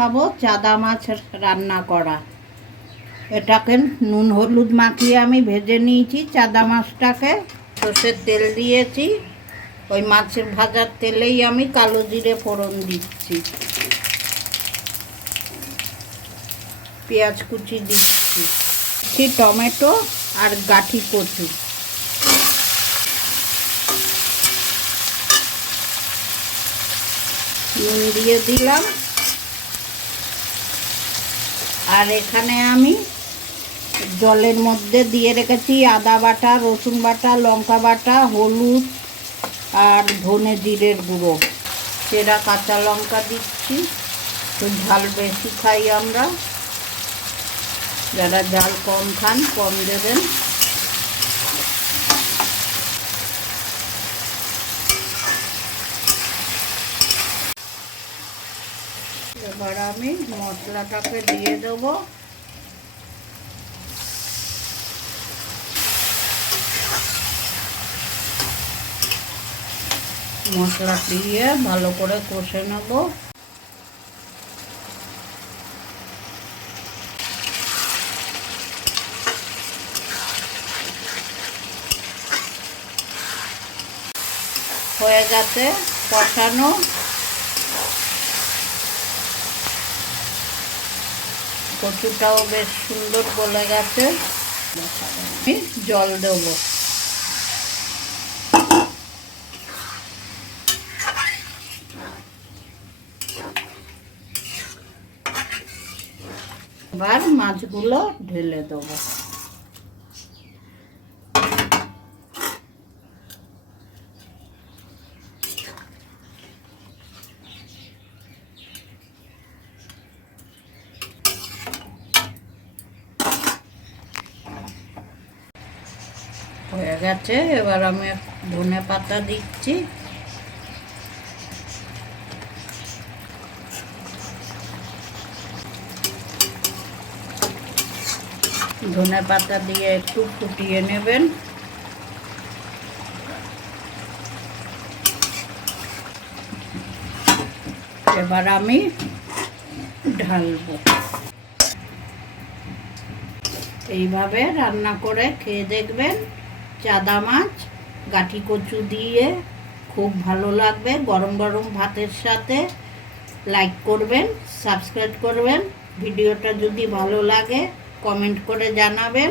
দেখাবো চাদা মাছ রান্না করা। এটাকে নুন হলুদ মাখিয়ে আমি ভেজে নিয়েছি। চাদা মাছটাকে সর্ষের তেল দিয়েছি। ওই মাছের ভাজার তেলেই আমি কালো জিরে ফোড়ন দিচ্ছি। পেঁয়াজ কুচি দিচ্ছি। দিচ্ছি টমেটো আর গাঠি কচু। নুন দিয়ে দিলাম। আর এখানে আমি জলের মধ্যে দিয়ে রেখেছি আদা বাটা, রসুন বাটা, লঙ্কা বাটা, হলুদ আর ধনে জিরের গুঁড়ো। সেটা কাঁচা লঙ্কা দিচ্ছি। তো ঝাল বেশি খাই আমরা। যারা ঝাল কম খান, কম দেবেন। এবার আমি মশলাটাকে দিয়ে দেবো। মশলা দিয়ে ভালো করে কষে নেব। হয়ে গেছে কষানো। কচুটাও বেশ সুন্দর বলে গেছে। আমি জল দেব। এবার মাছগুলো ঢেলে দেবো। হয়ে গেছে। এবার আমি ধনে পাতা দিচ্ছি। ধনে পাতা দিয়ে একটু ফুটিয়ে নেবেন। এবার আমি ঢালবো। এইভাবে রান্না করে খেয়ে দেখবেন। চাদা মাছ, গাঠি কচু দিয়ে খুব ভালো লাগবে। গরম গরম ভাতের সাথে লাইক করবেন সাবস্ক্রাইব করবেন। ভিডিওটা যদি ভালো লাগে কমেন্ট করে জানাবেন।